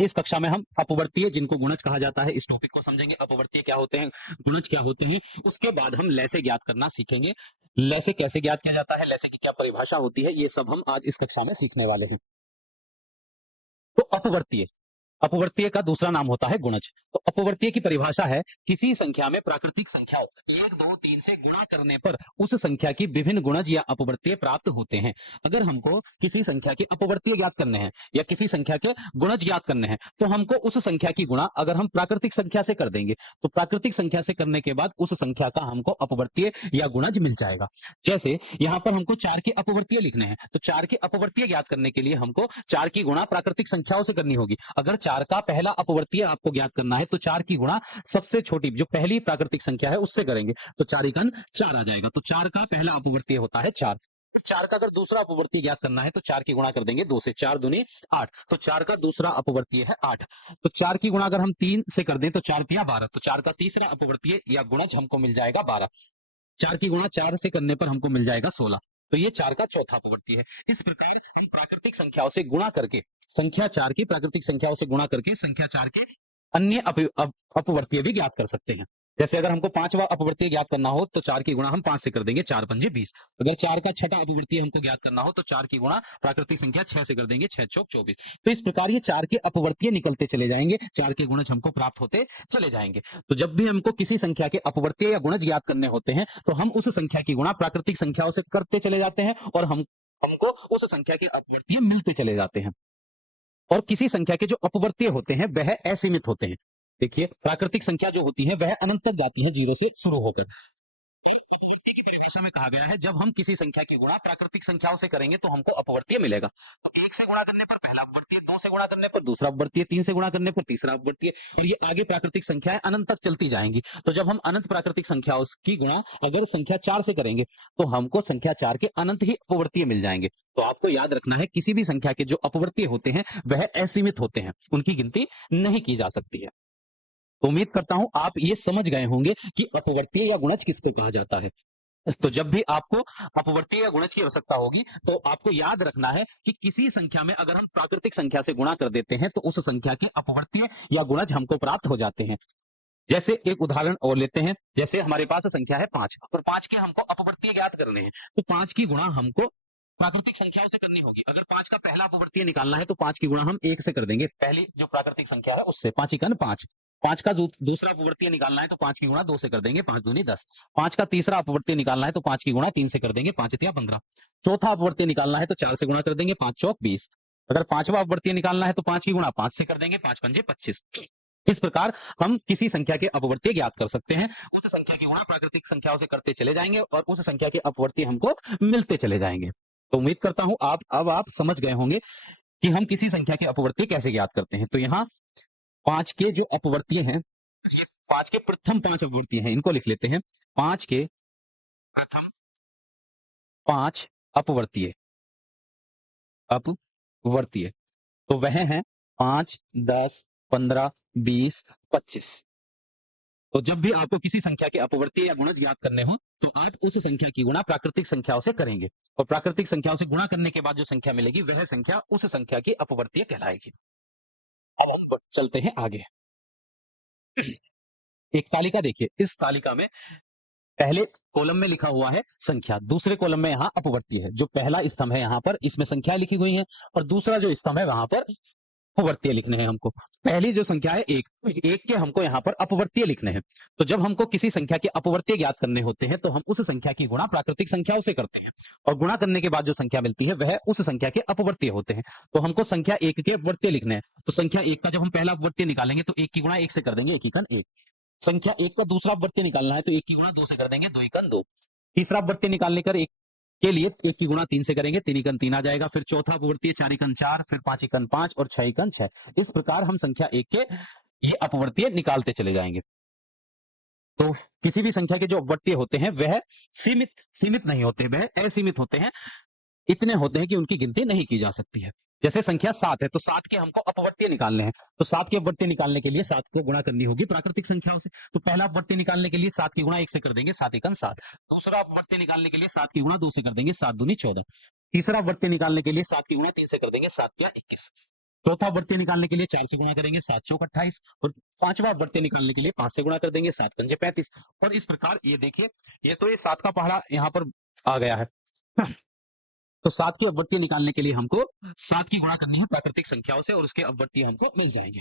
इस कक्षा में हम अपवर्तीय, जिनको गुणज कहा जाता है, इस टॉपिक को समझेंगे। अपवर्तीय क्या होते हैं, गुणज क्या होते हैं। उसके बाद हम लय ज्ञात करना सीखेंगे। लय कैसे ज्ञात किया जाता है, लय की क्या परिभाषा होती है, ये सब हम आज इस कक्षा में सीखने वाले हैं। तो अपवर्तीय, अपवर्तीय का दूसरा नाम होता है गुणज। तो अपवर्तीय की परिभाषा है, किसी संख्या में प्राकृतिक संख्याओं 1, 2, 3 से गुणा करने पर उस संख्या की विभिन्न गुणज या अपवर्तीय प्राप्त होते हैं। अगर हमको किसी संख्या के अपवर्तीय ज्ञात करने हैं या किसी संख्या के गुणज ज्ञात करने हैं, तो हमको उस संख्या की गुणा अगर हम प्राकृतिक संख्या से कर देंगे, तो प्राकृतिक संख्या से करने के बाद उस संख्या का हमको अपवर्तीय या गुणज मिल जाएगा। जैसे यहां पर हमको 4 के अपवर्तीय लिखने हैं, तो 4 के अपवर्तीय ज्ञात करने के लिए हमको 4 की गुणा प्राकृतिक संख्याओं से करनी होगी। अगर 4 का पहला अपवर्तीय आपको ज्ञात करना है, तो 4 की गुणा सबसे छोटी जो पहली प्राकृतिक संख्या है उससे करेंगे, तो 4 एकन 4 आ जाएगा। तो 4 का पहला अपवर्तीय होता है 4। 4 का अगर दूसरा अपवर्तीय ज्ञात करना है, तो 4 की गुणा कर देंगे 2 से, 4 दूनी 8, तो 4 का दूसरा अपवर्तीय है 8। तो 4 की गुणा अगर हम 3 से कर दें, तो 4 तिया 12, तो 4 का तीसरा अपवर्तीय या गुणज हमको मिल जाएगा 12। 4 की गुणा 4 से करने पर हमको मिल जाएगा 16। तो ये 4 का चौथा अपवर्तीय है। इस प्रकार हम प्राकृतिक संख्याओं से गुणा करके संख्या 4 की प्राकृतिक संख्याओं से गुणा करके संख्या 4 के अन्य अपवर्तीय भी ज्ञात कर सकते हैं। जैसे अगर हमको 5वां अपवर्तीय ज्ञात करना हो, तो 4 की गुणा हम 5 से कर देंगे, 4 पंजे 20। अगर 4 का छठा अपवर्तीय हमको ज्ञात करना हो, तो 4 की गुणा प्राकृतिक संख्या 6 से कर देंगे, 6 चौक 24। तो इस प्रकार ये 4 के अपवर्तीय निकलते चले जाएंगे, 4 के गुणज हमको प्राप्त होते चले जाएंगे। तो जब भी हमको किसी संख्या के अपवर्तीय या गुणज ज्ञात करने होते हैं, तो हम उस संख्या की गुणा प्राकृतिक संख्याओं से करते चले जाते हैं और हमको उस संख्या के अपवर्तीय मिलते चले जाते हैं। और किसी संख्या के जो अपवर्तीय होते हैं वह असीमित होते हैं। देखिए, प्राकृतिक संख्या जो होती है वह अनंत तक जाती है, 0 से शुरू होकर। परिभाषा में कहा गया है, जब हम किसी संख्या की गुणा प्राकृतिक संख्याओं से करेंगे तो हमको अपवर्तीय मिलेगा। तो 1 से गुणा करने पर पहला अपवर्तीय, 2 से गुणा करने पर दूसरा अपवर्तीय, 3 से गुणा करने पर तीसरा अपवर्तीय, और ये आगे प्राकृतिक संख्याएं अनंत तक चलती जाएंगी। तो जब हम अनंत प्राकृतिक संख्याओं की गुणा अगर संख्या 4 से करेंगे, तो हमको संख्या 4 के अनंत ही अपवर्तीय मिल जाएंगे। तो आपको याद रखना है, किसी भी संख्या के जो अपवर्तीय होते हैं वह असीमित होते हैं, उनकी गिनती नहीं की जा सकती है। तो उम्मीद करता हूं आप ये समझ गए होंगे कि अपवर्तीय या गुणज किसको कहा जाता है। तो जब भी आपको अपवर्तीय या गुणज की आवश्यकता होगी, तो आपको याद रखना है कि किसी संख्या में अगर हम प्राकृतिक संख्या से गुणा कर देते हैं, तो उस संख्या के अपवर्तीय या गुणज हमको प्राप्त हो जाते हैं। जैसे एक उदाहरण और लेते हैं, जैसे हमारे पास संख्या है 5 और 5 के हमको अपवर्तीय ज्ञात करने हैं, तो 5 की गुणा हमको प्राकृतिक संख्याओं से करनी होगी। अगर 5 का पहला अपवर्तीय निकालना है, तो 5 की गुणा हम 1 से कर देंगे, पहली जो प्राकृतिक संख्या है उससे, 5 एकन 5। 5 का दूसरा अपवर्तीय निकालना है, तो 5 की गुणा 2 से कर देंगे, 5 दूनी 10। 5 का तीसरा अपवर्तीय निकालना है, तो 5 की गुणा 3 से कर देंगे, 5 तिया 15। चौथा अपवर्तीय निकालना है, तो 4 से गुणा कर देंगे, 5 चौक 20। अगर 5वां अपवर्तीय निकालना है, तो 5 की गुणा 5 से कर देंगे, 5 पंजे 25। इस प्रकार हम किसी संख्या के अपवर्तीय ज्ञात कर सकते हैं। उस संख्या की गुणा प्राकृतिक संख्याओं से करते चले जाएंगे और उस संख्या के अपवर्तीय हमको मिलते चले जाएंगे। तो उम्मीद करता हूं आप समझ गए होंगे कि हम किसी संख्या के अपवर्तीय कैसे ज्ञात करते हैं। तो यहाँ 5 के जो अपवर्तीय हैं, ये 5 के प्रथम 5 अपवर्तीय हैं, इनको लिख लेते हैं। 5 के प्रथम 5 अपवर्तीय, अपवर्तीय तो वह हैं 5, 10, 15, 20, 25। तो जब भी आपको किसी संख्या के अपवर्तीय या गुणज ज्ञात करने हो, तो आप उस संख्या की गुणा प्राकृतिक संख्याओं से करेंगे और प्राकृतिक संख्याओं से गुणा करने के बाद जो संख्या मिलेगी वह संख्या उस संख्या की अपवर्तीय कहलाएगी। अब हम चलते हैं आगे। एक तालिका देखिए, इस तालिका में पहले कॉलम में लिखा हुआ है संख्या, दूसरे कॉलम में यहाँ अपवर्तीय है। जो पहला स्तंभ है यहाँ पर, इसमें संख्या लिखी हुई है और दूसरा जो स्तंभ है वहां पर अपवर्तीय लिखने हैं हमको। पहली जो संख्या है 1, एक के हमको यहाँ पर अपवर्तीय लिखने हैं। तो जब हमको किसी संख्या के अपवर्तीय ज्ञात करने होते हैं, तो हम उस संख्या की गुणा प्राकृतिक संख्याओं से करते हैं और गुणा करने के बाद जो संख्या मिलती है वह उस संख्या के अपवर्तीय होते हैं। तो हमको संख्या 1 के अपवर्तीय लिखने हैं। तो संख्या 1 का जब हम पहला अपवर्तीय निकालेंगे, तो 1 की गुणा 1 से कर देंगे, 1 एकन 1। संख्या 1 का दूसरा अपवर्तीय निकालना है, तो 1 की गुणा 2 से कर देंगे, 2 एकन 2। तीसरा अपवर्तीय निकालने कर एक के लिए 1 की गुणा 3 से करेंगे, 3 एकन 3 आ जाएगा। फिर चौथा अपवर्तीय 4 एकन 4, फिर 5 एकन 5 और 6 एकन 6। इस प्रकार हम संख्या 1 के ये अपवर्तीय निकालते चले जाएंगे। तो किसी भी संख्या के जो अपवर्तीय होते हैं वह सीमित नहीं होते, वह असीमित होते हैं। इतने होते हैं कि उनकी गिनती नहीं की जा सकती है। जैसे संख्या 7 है, तो 7 के हमको अपवर्तीय निकालने हैं। तो 7 के अपवर्तीय निकालने के लिए 7 को गुणा करनी होगी प्राकृतिक संख्याओं से। तो पहला अपवर्तीय निकालने के लिए 7 की गुणा 1 से कर देंगे, 7 एकन 7। दूसरा अपवर्तीय निकालने के लिए 7 की गुणा 2 से कर देंगे, 7 दूनी 14। तीसरा अपवर्तीय निकालने के लिए 7 की गुणा 3 से कर देंगे, 7 तिया 21। चौथा अपवर्तीय निकालने के लिए 4 से गुणा करेंगे, 7 चौक 28, और पांचवा अपवर्तीय निकालने के लिए 5 से गुणा कर देंगे, 7 पंजे 35। और इस प्रकार ये देखिए, ये तो ये 7 का पहाड़ा यहाँ पर आ गया है। तो 7 की अपवर्तीय निकालने के लिए हमको 7 की गुणा करनी है प्राकृतिक संख्याओं से, और उसके अपवर्तीय हमको मिल जाएंगे।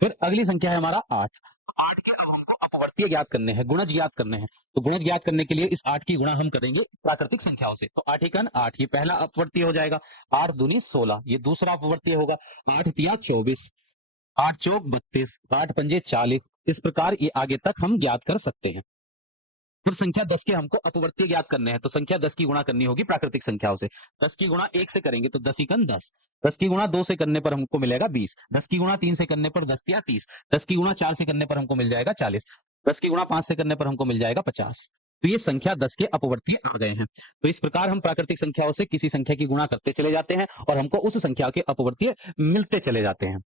फिर अगली संख्या है हमारा 8। 8 के अब हमको अपवर्तीय ज्ञात करने हैं, गुणज ज्ञात करने हैं। तो गुणज ज्ञात करने के लिए इस 8 की गुणा हम करेंगे प्राकृतिक संख्याओं से। तो 8 एकन 8, ये पहला अपवर्तीय हो जाएगा। 8 दूनी 16, ये दूसरा अपवर्तीय होगा। 8 तिया 24, 8 चौक 32, 8 पंजे 40। इस प्रकार ये आगे तक हम ज्ञात कर सकते हैं। फिर संख्या 10 के हमको अपवर्तीय ज्ञात करने हैं, तो संख्या 10 की गुणा करनी होगी प्राकृतिक संख्याओं से। 10 की गुणा 1 से करेंगे तो 10 एकन 10, 10 की गुणा 2 से करने पर हमको मिलेगा 20, 10 की गुणा 3 से करने पर 10 तिया 30, 10 की गुणा 4 से करने पर हमको मिल जाएगा 40, 10 की गुणा 5 से करने पर हमको मिल जाएगा 50। तो ये संख्या 10 के अपवर्तीय आ गए हैं। तो इस प्रकार हम प्राकृतिक संख्याओं से किसी संख्या की गुणा करते चले जाते हैं और हमको उस संख्या के अपवर्तीय मिलते चले जाते हैं।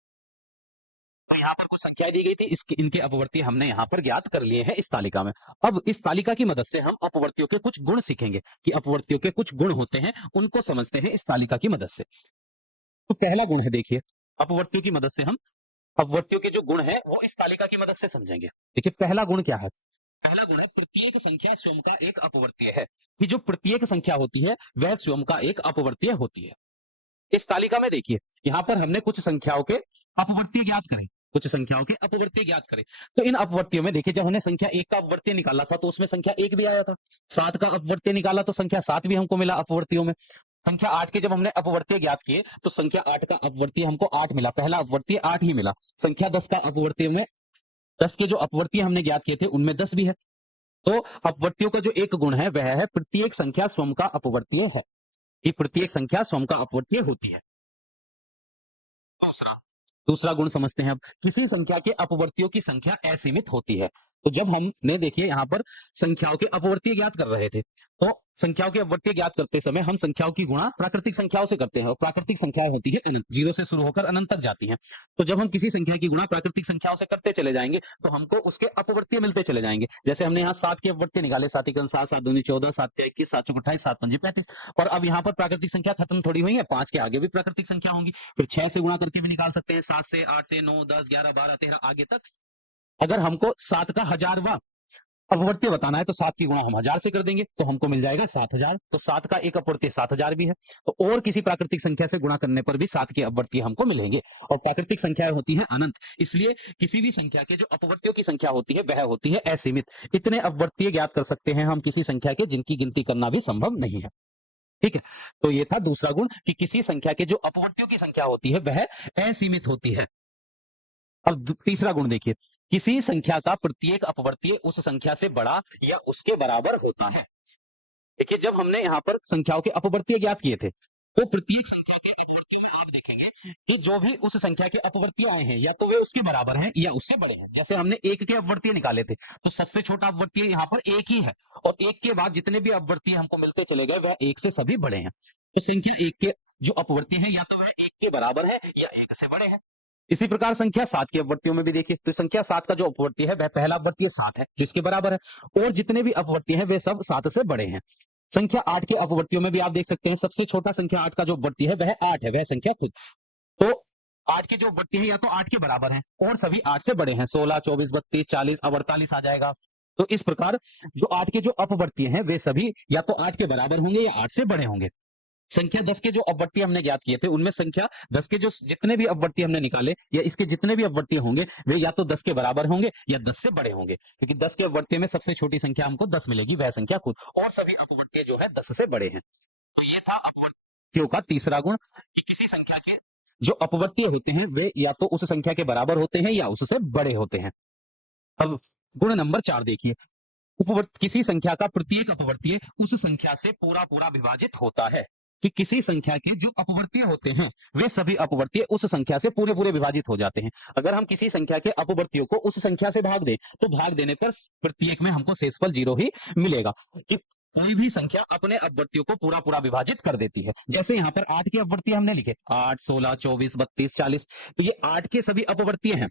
तो यहाँ पर कुछ संख्याएं दी गई थी, इसके इनके अपवर्तीय हमने यहाँ पर ज्ञात कर लिए हैं इस तालिका में। अब इस तालिका की मदद से हम अपवर्तियों के कुछ गुण सीखेंगे कि अपवर्तियों के कुछ गुण होते हैं, उनको समझते हैं इस तालिका की मदद से। तो पहला गुण है, देखिए, अपवर्तियों की मदद से हम अपवर्तियों के जो गुण है वो इस तालिका की मदद से समझेंगे। देखिए पहला गुण क्या है? पहला गुण है प्रत्येक संख्या स्वयं का एक अपवर्तीय है, कि जो प्रत्येक संख्या होती है वह स्वयं का एक अपवर्तीय होती है। इस तालिका में देखिए, यहां पर हमने कुछ संख्याओं के अपवर्तीय ज्ञात करें, कुछ संख्याओं के अपवर्तीय ज्ञात करें। तो इन अपवर्तियों में देखिए, जब हमने संख्या 1 का अपवर्तीय निकाला था तो उसमें संख्या 1 भी आया था। 7 का अपवर्तीय निकाला तो संख्या 7 भी हमको मिला अपवर्तियों में। संख्या 8 के जब हमने अपवर्तीय ज्ञात किए तो संख्या 8 का अपवर्तीय हमको 8 मिला, पहला अपवर्तीय 8 ही मिला। संख्या 10 का अपवर्तीय में 10 के जो अपवर्तीय हमने ज्ञात किए थे उनमें 10 भी है। तो अपवर्तियों का जो एक गुण है वह है प्रत्येक संख्या स्वयं का अपवर्तीय है, कि प्रत्येक संख्या स्वयं का अपवर्तीय होती है। दूसरा दूसरा गुण समझते हैं अब, किसी संख्या के अपवर्तियों की संख्या असीमित होती है। तो जब हमने देखिए यहां पर संख्याओं के अपवर्तीय ज्ञात कर रहे थे, तो संख्याओं के अपवर्तीय ज्ञात करते समय हम संख्याओं की गुणा प्राकृतिक संख्याओं से करते हैं, और प्राकृतिक संख्याएं होती है अनंत, 0 से शुरू होकर अनंत तक जाती हैं। तो जब हम किसी संख्या की गुणा प्राकृतिक संख्याओं से करते चले जाएंगे तो हमको उसके अपवर्तीय मिलते चले जाएंगे। जैसे हमने यहाँ 7 के अपवर्तीय निकाले, 7 एकम 7, 7 दूनी 14, 7 तिया 21, 7 चौक 28, 7 पंजे 35। और अब यहाँ पर प्राकृतिक संख्या खत्म थोड़ी हुई है, 5 के आगे भी प्राकृतिक संख्या होंगी। फिर 6 से गुणा करके भी निकाल सकते हैं, 7 से, 8 से, 9, 10, 11, 12, 13 आगे तक। अगर हमको 7 का हजारवा अपवर्तीय बताना है तो 7 की गुणा हम 1000 से कर देंगे तो हमको मिल जाएगा 7000। तो 7 का एक अपवर्तीय 7000 भी है। तो और किसी प्राकृतिक संख्या से गुणा करने पर भी 7 के अपवर्तीय हमको मिलेंगे। और प्राकृतिक संख्याएं होती हैं अनंत, इसलिए किसी भी संख्या के जो अपवर्तियों की संख्या होती है वह होती है असीमित। इतने अपवर्तीय ज्ञात कर सकते हैं हम किसी संख्या के जिनकी गिनती करना भी संभव नहीं है। ठीक है, तो ये था दूसरा गुण, कि किसी संख्या के जो अपवर्तियों की संख्या होती है वह असीमित होती है। अब तीसरा गुण देखिए, किसी संख्या का प्रत्येक अपवर्तीय उस संख्या से बड़ा या उसके बराबर होता है। देखिए जब हमने यहाँ पर संख्याओं के अपवर्तीय ज्ञात किए थे तो प्रत्येक संख्या के अपवर्तीय में आप देखेंगे कि जो भी उस संख्या के अपवर्तीय आए हैं या तो वे उसके बराबर हैं या उससे बड़े हैं। जैसे हमने 1 के अपवर्तीय निकाले थे तो सबसे छोटा अपवर्तीय यहाँ पर 1 ही है, और 1 के बाद जितने भी अपवर्तीय हमको मिलते चले गए वह 1 से सभी बड़े हैं। तो संख्या 1 के जो अपवर्तीय है या तो वह 1 के बराबर है या 1 से बड़े हैं। इसी प्रकार संख्या 7 के अपवर्तियों में भी देखिए, तो संख्या 7 का जो अपवर्तीय है वह पहला अपवर्तीय 7 है जो इसके बराबर है, और जितने भी अपवर्तीय हैं वे सब 7 से बड़े हैं। संख्या 8 के अपवर्तियों में भी आप देख सकते हैं, सबसे छोटा संख्या 8 का जो अपवर्तीय है वह 8 है, वह संख्या खुद। तो 8 के जो अपवर्तीय है या तो 8 के बराबर हैं और सभी 8 से बड़े हैं, 16, 24, 32, 40, अब 48 आ जाएगा। तो इस प्रकार जो 8 के जो अपवर्तीय हैं वे सभी या तो 8 के बराबर होंगे या 8 से बड़े होंगे। संख्या 10 के जो अपवर्तीय हमने ज्ञात किए थे उनमें संख्या 10 के जो जितने भी अपवर्तीय हमने निकाले या इसके जितने भी अपवर्तीय होंगे वे या तो 10 के बराबर होंगे या 10 से बड़े होंगे, क्योंकि 10 के अपवर्तीय में सबसे छोटी संख्या हमको 10 मिलेगी, वह संख्या खुद, और सभी अपवर्तीय जो है 10 से बड़े हैं। तो ये था अपवर्तियों का तीसरा गुण, कि किसी संख्या के जो अपवर्तीय होते हैं वे या तो उस संख्या के बराबर होते हैं या उससे बड़े होते हैं। अब गुण नंबर 4 देखिए, किसी संख्या का प्रत्येक अपवर्तीय उस संख्या से पूरा पूरा विभाजित होता है, कि किसी संख्या के जो अपवर्तीय होते हैं वे सभी अपवर्तीय उस संख्या से पूरे पूरे विभाजित हो जाते हैं। अगर हम किसी संख्या के अपवर्तियों को उस संख्या से भाग दें तो भाग देने पर प्रत्येक में हमको शेषफल 0 ही मिलेगा, कि कोई भी संख्या अपने अपवर्तियों को पूरा पूरा विभाजित कर देती है। जैसे यहाँ पर 8 के अपवर्तीय हमने लिखे, 8, 16, 24, 32, 40, तो ये 8 के सभी अपवर्तीय हैं।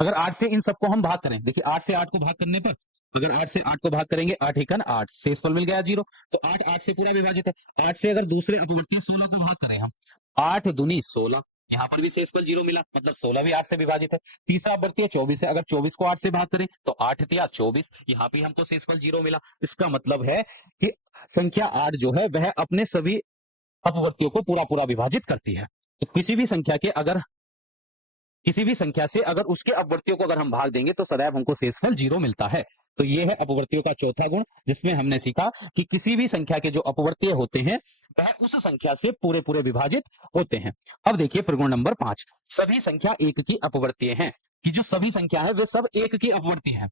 अगर 8 से इन सबको हम भाग करें, देखिए 8 से 8 को भाग करने पर, अगर 8 से 8 को भाग करेंगे, 8 एकन 8, शेषफल मिल गया 0। तो 8 8 से पूरा विभाजित है। 8 से अगर दूसरे अपवर्तीय 16 को भाग करें हम, 8 दूनी 16, यहाँ पर भी शेषफल 0 मिला, मतलब 16 भी 8 से विभाजित है। तीसरा अपवर्तीय 24 है, अगर 24 को 8 से भाग करें तो 8 तिया 24, यहाँ भी हमको शेषफल 0 मिला। इसका मतलब है कि संख्या 8 जो है वह अपने सभी अपवर्तियों को पूरा पूरा विभाजित करती है। तो किसी भी संख्या से अगर उसके अपवर्तियों को अगर हम भाग देंगे तो सदैव हमको शेषफल 0 मिलता है। तो ये है अपवर्तियों का चौथा गुण, जिसमें हमने सीखा कि किसी भी संख्या के जो अपवर्तीय होते हैं वह उस संख्या से पूरे पूरे विभाजित होते हैं। अब देखिए प्रगुण नंबर 5, सभी संख्या एक की अपवर्तीय है। कि जो सभी संख्या है वे सब एक की अपवर्तीय है।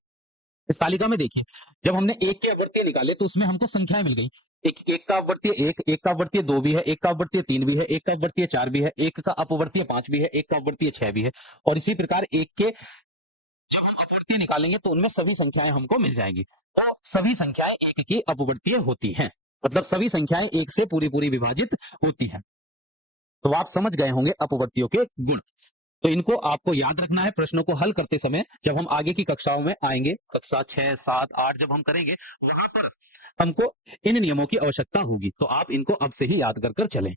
इस तालिका में देखिए, जब हमने एक के अपवर्तीय निकाले तो उसमें हमको संख्याएं मिल गई। एक का अपवर्तीय एक का अपवर्तीय 2 भी है, एक का अपवर्तीय 3 भी है, एक का अपवर्तीय 4 भी है, एक का अपवर्तीय 5 भी है, एक का अपवर्तीय 6 भी है। और इसी प्रकार एक के जब हम अपवर्तीय निकालेंगे तो उनमें सभी संख्याएं हमको मिल जाएंगी। तो सभी संख्याएं एक की अपवर्तीय होती हैं, मतलब सभी संख्याएं एक से पूरी पूरी विभाजित होती हैं। तो आप समझ गए होंगे अपवर्तियों के गुण। तो इनको आपको याद रखना है प्रश्नों को हल करते समय। जब हम आगे की कक्षाओं में आएंगे, कक्षा 6, 7, 8 जब हम करेंगे, वहां पर हमको इन नियमों की आवश्यकता होगी। तो आप इनको अब से ही याद कर कर चलें।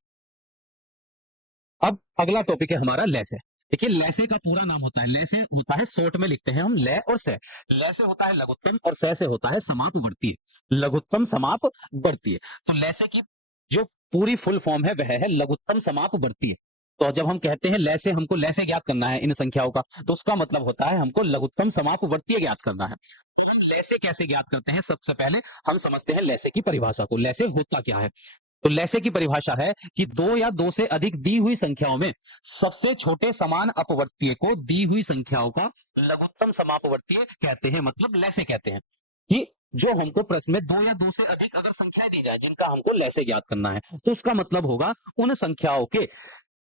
अब अगला टॉपिक है हमारा लैसे। देखिए लैसे का पूरा नाम होता है, लैसे होता है शॉर्ट में लिखते हैं हम लय और से। लैसे होता है लघुत्तम और से होता है समापवर्तीय। लघुत्तम समापवर्तीय। तो लैसे की जो पूरी फुल फॉर्म है वह है लघुत्तम समापवर्तीय। तो जब हम कहते हैं लैसे, हमको लैसे ज्ञात करना है इन संख्याओं का, तो उसका मतलब होता है हमको लघुत्तम समापवर्तीय ज्ञात करना है। लैसे कैसे ज्ञात करते हैं, सबसे पहले हम समझते हैं लैसे की परिभाषा को। लैसे होता क्या है? तो लैसे की परिभाषा है कि दो या दो से अधिक दी हुई संख्याओं में सबसे छोटे समान अपवर्तीय को दी हुई संख्याओं का लघुत्तम समापवर्तीय कहते हैं, मतलब लैसे कहते हैं। कि जो हमको प्रश्न में दो या दो से अधिक अगर संख्याएं दी जाए जिनका हमको लैसे ज्ञात करना है, तो उसका मतलब होगा उन संख्याओं के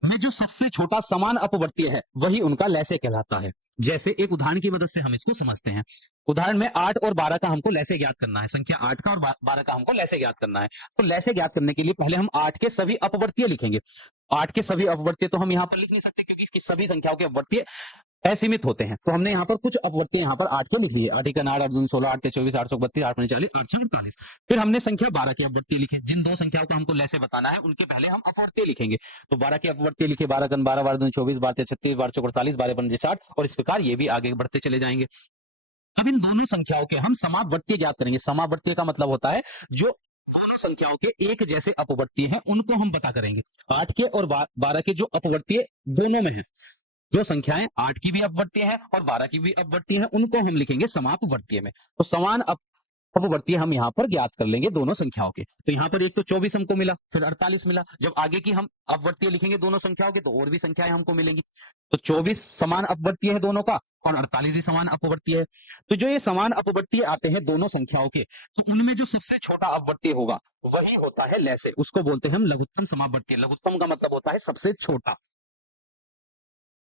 में जो सबसे छोटा समान अपवर्तीय है वही उनका लैसे कहलाता है। जैसे एक उदाहरण की मदद से हम इसको समझते हैं। उदाहरण में 8 और 12 का हमको लैसे ज्ञात करना है, संख्या 8 का और 12 का हमको लैसे ज्ञात करना है। तो लैसे ज्ञात करने के लिए पहले हम 8 के सभी अपवर्तीय लिखेंगे। 8 के सभी अपवर्तीय तो हम यहाँ पर लिख नहीं सकते, क्योंकि सभी संख्याओं के अपवर्तीय असीमित होते हैं। तो हमने यहाँ पर कुछ अपवर्तीय यहाँ पर 8 के लिख लिए, 8 का 8, 8 दूनी 16, 8 के 24, 8 32, 8 40, 8 48। फिर हमने संख्या 12 की अपवर्तीय लिखी। जिन दो संख्याओं को हमको लैसे बताना है उनके पहले हम अपवर्तीय लिखेंगे। तो 12 के अपवर्तीय लिखे, 12 कन 12, 12 दूनी 24, 12 36, 12 चौक 48, 12 पंजे 60, और इस प्रकार ये भी आगे बढ़ते चले जाएंगे। अब इन दोनों संख्याओं के हम समावर्तीय ज्ञात करेंगे। समावर्तीय का मतलब होता है जो दोनों संख्याओं के एक जैसे अपवर्तीय हैं उनको हम पता करेंगे। 8 के और 12 के जो अपवर्तीय दोनों में है, जो संख्याएं 8 की भी अपवर्तीय है और 12 की भी अपवर्तीय है, उनको हम लिखेंगे समापवर्तीय में। तो समान अपवर्तीय हम यहाँ पर ज्ञात कर लेंगे दोनों संख्याओं के। तो यहाँ पर एक तो 24 हमको मिला, फिर 48 मिला। जब आगे की हम अपवर्तीय लिखेंगे दोनों संख्याओं के, तो और भी संख्याएं हमको मिलेंगी। तो 24 समान अपवर्तीय है दोनों का, और 48 भी समान अपवर्तीय है। तो जो ये समान अपवर्तीय आते हैं दोनों संख्याओं के, तो उनमें जो सबसे छोटा अपवर्तीय होगा वही होता है लैसे। उसको बोलते हैं हम लघुत्तम समावर्तीय। लघुत्तम का मतलब होता है सबसे छोटा।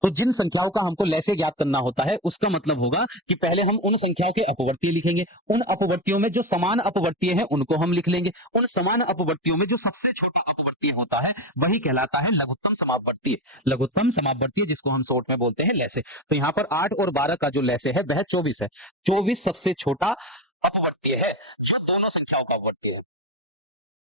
तो जिन संख्याओं का हमको लैसे ज्ञात करना होता है उसका मतलब होगा कि पहले हम उन संख्याओं के अपवर्तीय लिखेंगे। उन अपवर्तियों में जो समान अपवर्तीय हैं उनको हम लिख लेंगे। उन समान अपवर्तियों में जो सबसे छोटा अपवर्तीय होता है वही कहलाता है लघुत्तम समावर्तीय। लघुत्तम समावर्तीय जिसको हम शॉर्ट में बोलते हैं लैसे। तो यहाँ पर 8 और 12 का जो लैसे है वह 24 है। 24 सबसे छोटा अपवर्तीय है जो दोनों संख्याओं का अपवर्तीय है।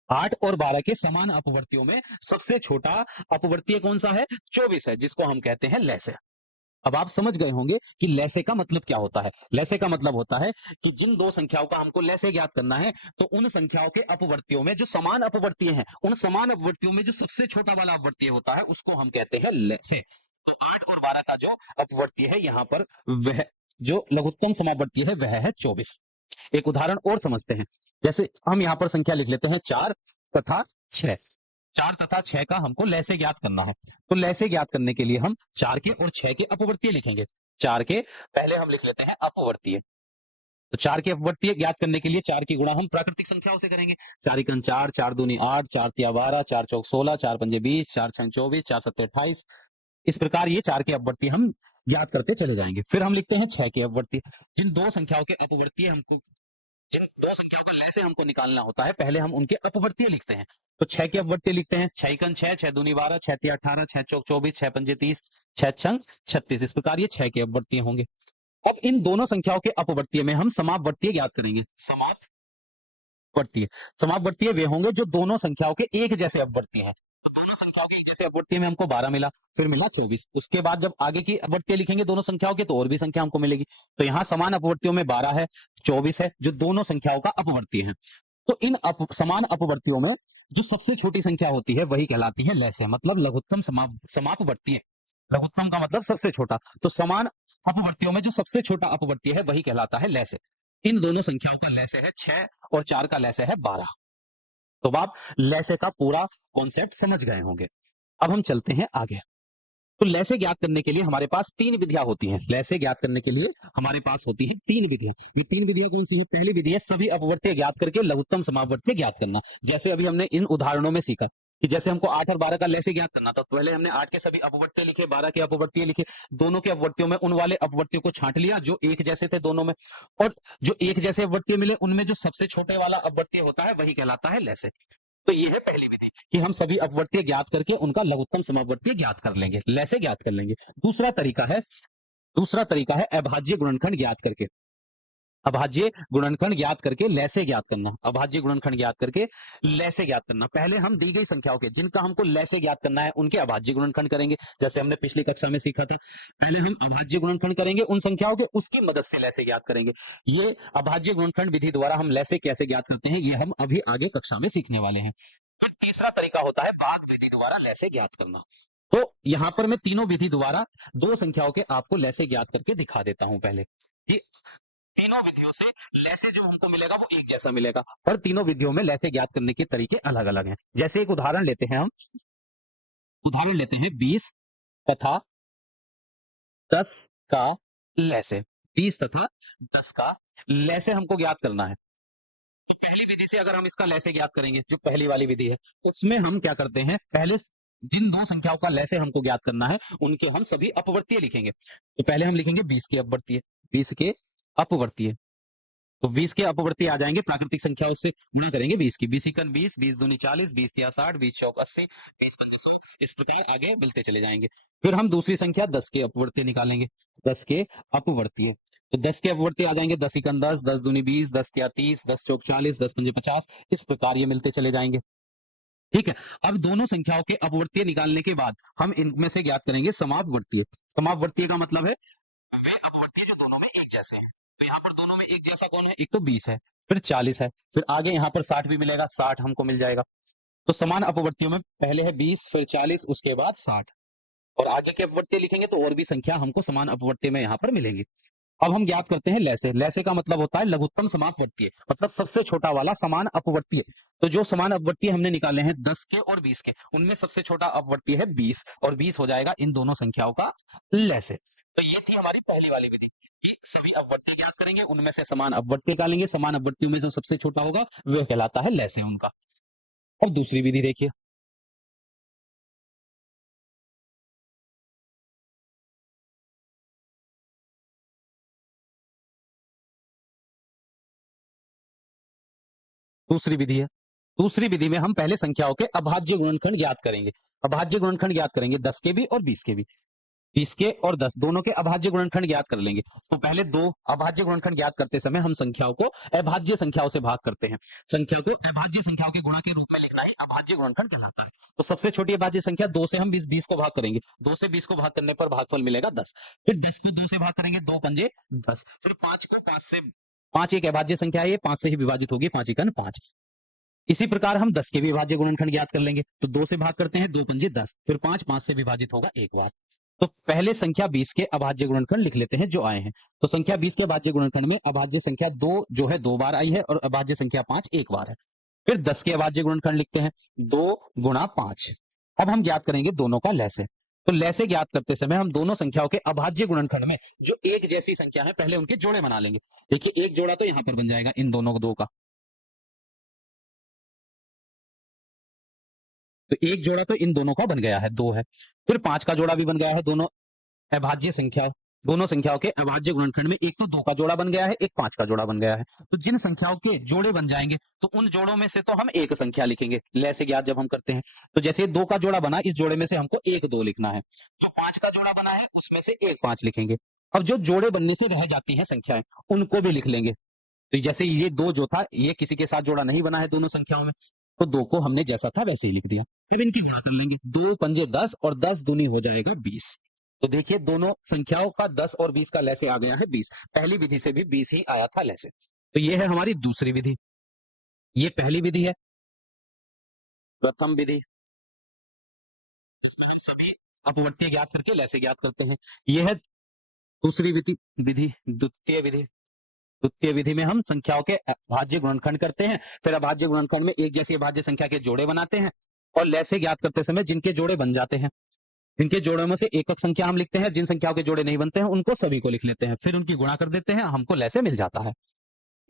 8 और 12 के समान अपवर्तियों में सबसे छोटा अपवर्तीय कौन सा है? 24 है, जिसको हम कहते हैं लैसे। अब आप समझ गए होंगे कि लैसे का मतलब क्या होता है। लैसे का मतलब होता है कि जिन दो संख्याओं का हमको लैसे ज्ञात करना है, तो उन संख्याओं के अपवर्तियों में जो समान अपवर्तीय हैं, उन समान अपवर्तियों में जो सबसे छोटा वाला अपवर्तीय होता है उसको हम कहते हैं लैसे। तो 8 और 12 का जो अपवर्तीय है यहाँ पर, वह जो लघुत्तम समावर्तीय है वह है 24। एक उदाहरण और समझते हैं। जैसे हम यहाँ पर संख्या लिख लेते हैं 4 तथा 6। 4 तथा 6 का हमको लैसे ज्ञात करना है। तो लैसे ज्ञात करने के लिए हम 4 के और 6 के अपवर्तीय लिखेंगे। 4 के पहले हम लिख लेते हैं अपवर्तीय। तो 4 के अपवर्तीय ज्ञात करने के लिए 4 की गुणा हम प्राकृतिक संख्याओं से करेंगे। 4 एकन 4, 4 दूनी 8, 4 तिया 12, 4 चौक 16, 4 पंजे 20, 4 छह 24, 4 सत्ते 28। इस प्रकार ये 4 के अपवर्तीय हम ज्ञात करते चले जाएंगे। फिर हम लिखते हैं 6 के अपवर्तीय। जिन दो संख्याओं के अपवर्तीय हमको जिन दो संख्याओं का लैसे हमको निकालना होता है, पहले हम उनके अपवर्तीय लिखते हैं। तो 6 के अपवर्तीय लिखते हैं। 6 एकन 6, 6 दूनी 12, 6 तिया 18, 6 चौक 24, 6 पंजे 30, 6 छंग 36। इस प्रकार ये 6 के अपवर्तीय होंगे। अब इन दोनों संख्याओं के अपवर्तीय में हम समापवर्तीय ज्ञात करेंगे। समापवर्तीय वे होंगे जो दोनों संख्याओं के एक जैसे अपवर्तीय हैं। दोनों संख्याओं के एक जैसे अपवर्तीय में हमको 12 मिला, फिर मिला 24। उसके बाद जब आगे की अपवर्तीय लिखेंगे दोनों संख्याओं के तो और भी संख्या हमको मिलेगी। तो यहाँ समान अपवर्तियों में 12 है, 24 है, जो दोनों संख्याओं का अपवर्तीय है। तो इन समान अपवर्तियों में जो सबसे छोटी संख्या होती है वही कहलाती है लैसे, मतलब लघुत्तम समापवर्तीय। लघुत्तम का मतलब सबसे छोटा, तो समान अपवर्तियों में जो सबसे छोटा अपवर्तीय है वही कहलाता है लैसे। इन दोनों संख्याओं का लैसे है 6 और 4 का लैसे है 12। तो आप लैसे का पूरा कॉन्सेप्ट समझ गए होंगे। अब हम चलते हैं आगे। तो लैसे ज्ञात करने के लिए हमारे पास 3 विधियां होती हैं। लैसे ज्ञात करने के लिए हमारे पास होती हैं 3 विधियां। ये 3 विधियां कौन सी है? पहली विधि है सभी अपवर्त्य ज्ञात करके लघुत्तम समापवर्त्य ज्ञात करना। जैसे अभी हमने इन उदाहरणों में सीखा कि जैसे हमको 8 और 12 का लैसे ज्ञात करना था, तो पहले हमने 8 के सभी अपवर्त्य लिखे, 12 के अपवर्त्य लिखे, दोनों के अपवर्त्यों में उन वाले अपवर्त्यों को छांट लिया जो एक जैसे थे दोनों में, और जो एक जैसे अपवर्त्य मिले उनमें जो सबसे छोटे वाला अपवर्त्य होता है वही कहलाता है लैसे। तो ये है पहली विधि कि हम सभी अपवर्त्य ज्ञात करके उनका लघुत्तम समापवर्त्य ज्ञात कर लेंगे, लैसे ज्ञात कर लेंगे। दूसरा तरीका है अभाज्य गुणनखंड ज्ञात करके। अभाज्य गुणनखंड ज्ञात करके लैसे ज्ञात करना। अभाज्य गुणनखंड ज्ञात करके लैसे ज्ञात करना। पहले हम दी गई संख्याओं के जिनका हमको लैसे ज्ञात करना है उनके अभाज्य गुणनखंड करेंगे। जैसे हमने पिछली कक्षा में सीखा था, पहले हम अभाज्य गुणनखंड करेंगे उन संख्याओं के, उसकी मदद से लैसे ज्ञात करेंगे। ये अभाज्य गुणनखंड विधि द्वारा हम लैसे कैसे ज्ञात करते हैं ये हम अभी आगे कक्षा में सीखने वाले हैं। फिर तीसरा तरीका होता है भाग विधि द्वारा लैसे ज्ञात करना। तो यहां पर मैं तीनों विधि द्वारा दो संख्याओं के आपको लैसे ज्ञात करके दिखा देता हूं। पहले कि तीनों विधियों से लैसे जो हमको मिलेगा वो एक जैसा मिलेगा, पर तीनों विधियों में लैसे ज्ञात करने के तरीके अलग अलग हैं। जैसे एक उदाहरण लेते हैं, हम उदाहरण लेते हैं 20 तथा 10 का लैसे। 20 तथा 10 का लैसे हमको ज्ञात करना है। तो पहली विधि से अगर हम इसका लैसे ज्ञात करेंगे, जो पहली वाली विधि है, उसमें हम क्या करते हैं, पहले जिन दो संख्याओं का लैसे हमको ज्ञात करना है उनके हम सभी अपवर्तीय लिखेंगे। तो पहले हम लिखेंगे 20 के अपवर्तीय, 20 के अपवर्तीय। तो 20 के अपवर्ती आ जाएंगे, प्राकृतिक संख्याओं से गुणा करेंगे 20 की, 20 एकन 20, 20 दूनी 40, 20 तिया 60, 20 चौक 80, 20 पंजे 100, इस प्रकार आगे मिलते चले जाएंगे। फिर हम दूसरी संख्या 10 के अपवर्ती निकालेंगे, 10 के अपवर्तीय। तो 10 के अपवर्ती आ जाएंगे 10 एकन 10, 10 दूनी 20, 10 तिया 30, 10 चौक 40, 10 पंजे 50, इस प्रकार ये मिलते चले जाएंगे। ठीक है। अब दोनों संख्याओं के अपवर्तीय निकालने के बाद हम इनमें से ज्ञात करेंगे समापवर्तीय। समापवर्तीय का मतलब है वे अपवर्तीय जो दोनों में एक जैसे हैं। तो यहाँ पर दोनों में एक जैसा कौन है? एक तो 20 है, फिर 40 है, फिर आगे यहाँ पर 60 भी मिलेगा, 60 हमको मिल जाएगा। तो समान अपवर्तियों में पहले है 20, फिर 40, उसके बाद 60, और आगे के अपवर्तीय लिखेंगे तो और भी संख्या हमको समान अपवर्तीय में यहाँ पर मिलेंगी। अब हम ज्ञात करते हैं लैसे। लैसे का मतलब होता है लघुत्तम समापवर्तीय, मतलब सबसे छोटा वाला समान अपवर्तीय। तो जो समान अपवर्तीय हमने निकाले हैं 10 के और 20 के, उनमें सबसे छोटा अपवर्तीय है 20, और 20 हो जाएगा इन दोनों संख्याओं का लैसे। तो ये थी हमारी पहली वाली विधि कि सभी अपवर्तीय ज्ञात करेंगे, उनमें से समान अपवर्तीय निकालेंगे, समान अपवर्तियों में जो सबसे छोटा होगा वह कहलाता है लैसे उनका। अब दूसरी विधि देखिए। दूसरी विधि है, दूसरी विधि में हम पहले संख्याओं के अभाज्य गुणनखंड ज्ञात करेंगे। अभाज्य गुणनखंड ज्ञात करेंगे 10 के भी और 20 के भी। 20 के और 10 दोनों के अभाज्य गुणनखंड ज्ञात कर लेंगे। तो पहले दो अभाज्य गुणनखंड ज्ञात करते समय हम संख्याओं को अभाज्य संख्याओं से भाग करते हैं। संख्या को अभाज्य संख्याओं के गुणा के रूप में लिखना ही अभाज्य गुणनखंड कहलाता है। तो सबसे छोटी अभाज्य संख्या 2 से हम 20 को भाग करेंगे, 2 से 20 को भाग करने पर भागफल मिलेगा 10। फिर 10 को 2 से भाग करेंगे, 2 पंजे 10। फिर 5 को 5 से, 5 एक अभाज्य संख्या है, ये 5 से ही विभाजित होगी, 5 एकन 5। इसी प्रकार हम 10 के भी अभाज्य गुणनखंड ज्ञात कर लेंगे। तो 2 से भाग करते हैं, 2 पंजे 10, फिर 5 5 से विभाजित होगा एक बार। तो पहले संख्या 20 के अभाज्य गुणनखंड लिख लेते हैं जो आए हैं। तो संख्या 20 के अभाज्य गुणनखंड में अभाज्य संख्या 2 जो है 2 बार आई है, और अभाज्य संख्या 5 एक बार है। फिर 10 के अभाज्य गुणनखंड लिखते हैं 2 गुणा 5। अब हम ज्ञात करेंगे दोनों का लैसे। तो लैसे ज्ञात करते समय हम दोनों संख्याओं के अभाज्य गुणनखंड में जो एक जैसी संख्या है पहले उनके जोड़े बना लेंगे। देखिए एक जोड़ा तो यहां पर बन जाएगा इन दोनों दो का, तो एक जोड़ा तो इन दोनों का बन गया है, 2 है। फिर 5 का जोड़ा भी बन गया है, दोनों अभाज्य संख्या, दोनों संख्याओं के अभाज्य गुणनखंड में एक तो 2 का जोड़ा बन गया है, एक 5 का जोड़ा बन गया है। तो जिन संख्याओं के जोड़े बन जाएंगे तो उन जोड़ों में से तो हम एक संख्या लिखेंगे लैसे ज्ञात जब हम करते हैं। तो जैसे 2 का जोड़ा बना, इस जोड़े में से हमको एक 2 लिखना है। जो 5 का जोड़ा बना है उसमें से एक 5 लिखेंगे। अब जो जोड़े बनने से रह जाती हैं संख्याएं उनको भी लिख लेंगे। तो जैसे ये 2 जो था ये किसी के साथ जोड़ा नहीं बना है दोनों संख्याओं में, तो 2 को हमने जैसा था वैसे ही लिख दिया। फिर इनकी गुणा कर लेंगे, 2 पंजे 10 और 10 दूनी हो जाएगा 20। तो देखिए दोनों संख्याओं का 10 और 20 का लैसे आ गया है 20। पहली विधि से भी 20 ही आया था लैसे। तो ये है हमारी दूसरी विधि। ये पहली विधि है, प्रथम विधि, जिसमें हम सभी अपवर्तीय ज्ञात करके लैसे ज्ञात करते हैं। यह है दूसरी विधि विधि द्वितीय विधि। द्वितीय विधि में हम संख्याओं के अभाज्य गुणनखंड करते हैं, फिर अभाज्य गुणनखंड में एक जैसी अभाज्य संख्या के जोड़े बनाते हैं और लैसे ज्ञात करते समय जिनके जोड़े बन जाते हैं, इनके जोड़ों में से एकक संख्या हम लिखते हैं, जिन संख्याओं के जोड़े नहीं बनते हैं उनको सभी को लिख लेते हैं, फिर उनकी गुणा कर देते हैं, हमको लैसे मिल जाता है।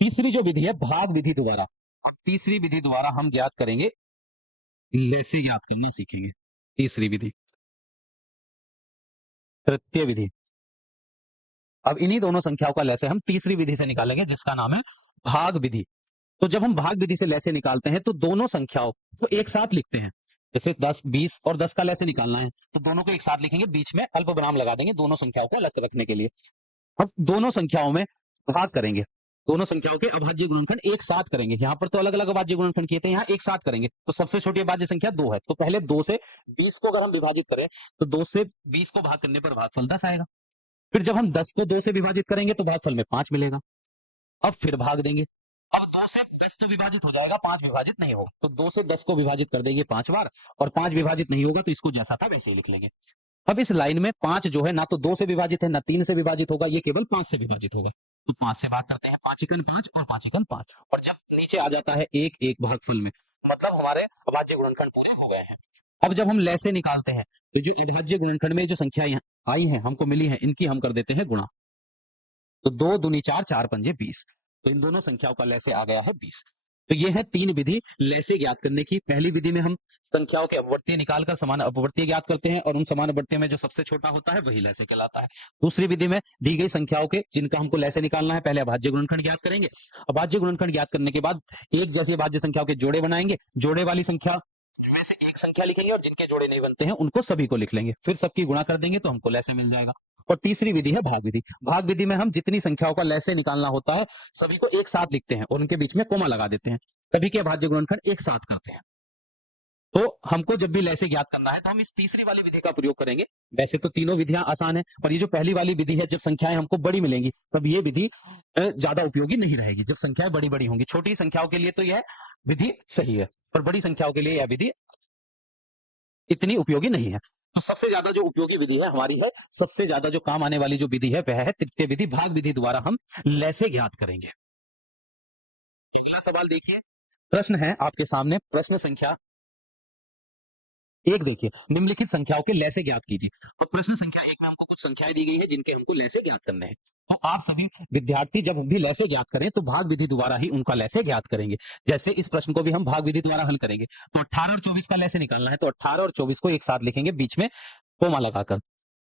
तीसरी जो विधि है भाग विधि द्वारा, तीसरी विधि द्वारा हम ज्ञात करेंगे, लैसे ज्ञात करना सीखेंगे। तीसरी विधि, तृतीय विधि। अब इन्हीं दोनों संख्याओं का लैसे हम तीसरी विधि से निकालेंगे जिसका नाम है भाग विधि। तो जब हम भाग विधि से लैसे निकालते हैं तो दोनों संख्याओं को एक साथ लिखते हैं। जैसे 10 20 और 10 का लैसे निकालना है तो दोनों को एक साथ लिखेंगे, बीच में अल्प विराम लगा देंगे दोनों संख्याओं को अलग रखने के लिए। अब दोनों संख्याओं में भाग करेंगे, दोनों संख्याओं के अभाज्य गुणनखंड एक साथ करेंगे। यहाँ पर तो अलग अलग अभाज्य गुणनखंड किए थे, यहाँ एक साथ करेंगे। तो सबसे छोटी अभाज्य संख्या 2 है, तो पहले 2 से 20 को अगर हम विभाजित करें तो 2 से 20 को भाग करने पर भागफल 10 आएगा। फिर जब हम 10 को 2 से विभाजित करेंगे तो भागफल में 5 मिलेगा। अब फिर भाग देंगे, अब 2 से 10 तो विभाजित हो जाएगा, 5 विभाजित नहीं होगा, तो 2 से 10 को विभाजित कर देंगे 5 बार, और 5 विभाजित नहीं होगा तो इसको जैसा था वैसे ही लिख लेंगे। अब इस लाइन में 5 जो है ना तो 2 से विभाजित है ना 3 से विभाजित होगा, ये केवल 5 से विभाजित होगा। तो 5 से भाग करते हैं, 5 एकन 5 और 5 एकन 5, और जब नीचे आ जाता है 1 1 भागफल में, मतलब हमारे अभाज्य गुणनखंड पूरे हो गए हैं। अब जब हम लैसे निकालते हैं तो जो अभाज्य गुणनखंड में जो संख्या आई है हमको मिली है, इनकी हम कर देते हैं गुणा। तो 2 दूनी 4 4 पंजे 20। तो इन दोनों संख्याओं का लैसे आ गया है 20। तो ये है 3 विधि लैसे ज्ञात करने की। पहली विधि में हम संख्याओं के अपवर्तीय निकालकर समान अपवर्तीय ज्ञात करते हैं और उन समान अपवर्तीय में जो सबसे छोटा होता है वही लैसे कहलाता है। दूसरी विधि में दी गई संख्याओं के जिनका हमको लैसे निकालना है, पहले अभाज्य गुणनखंड ज्ञात करेंगे, अभाज्य गुणनखंड ज्ञात करने के बाद एक जैसी अभाज्य संख्याओं के जोड़े बनाएंगे, जोड़े वाली संख्या में से एक संख्या लिखेंगे और जिनके जोड़े नहीं बनते हैं उनको सभी को लिख लेंगे, फिर सबकी गुणा कर देंगे तो हमको लैसे मिल जाएगा। और तीसरी विधि है भाग विधि। भाग विधि में हम जितनी संख्याओं का लैसे निकालना होता है सभी को एक साथ लिखते हैं और उनके बीच में कोमा लगा देते हैं, सभी के अभाज्य गुणनखंड एक साथ करते हैं। तो हमको जब भी लैसे ज्ञात करना है तो हम इस तीसरी वाली विधि का प्रयोग करेंगे। वैसे तो तीनों विधियां आसान है, पर ये जो पहली वाली विधि है, जब संख्याएं हमको बड़ी मिलेंगी तब ये विधि ज्यादा उपयोगी नहीं रहेगी। जब संख्याएं बड़ी बड़ी होंगी, छोटी संख्याओं के लिए तो यह विधि सही है, पर बड़ी संख्याओं के लिए यह विधि इतनी उपयोगी नहीं है। तो सबसे ज्यादा जो उपयोगी विधि है हमारी है, सबसे ज्यादा जो काम आने वाली जो विधि है वह है तृतीय विधि, भाग विधि द्वारा हम लैसे ज्ञात करेंगे। अगला सवाल देखिए, प्रश्न है आपके सामने, प्रश्न संख्या 1 देखिए, निम्नलिखित संख्याओं के लैसे ज्ञात कीजिए। तो प्रश्न संख्या 1 में हमको कुछ संख्याएं दी गई है जिनके हमको लैसे ज्ञात करने हैं। तो आप सभी विद्यार्थी जब भी लैसे ज्ञात करें तो भाग विधि द्वारा ही उनका लैसे ज्ञात करेंगे। जैसे इस प्रश्न को भी हम भाग विधि द्वारा हल करेंगे। तो 18 और 24 का लैसे निकालना है तो 18 और 24 को एक साथ लिखेंगे बीच में कोमा लगाकर,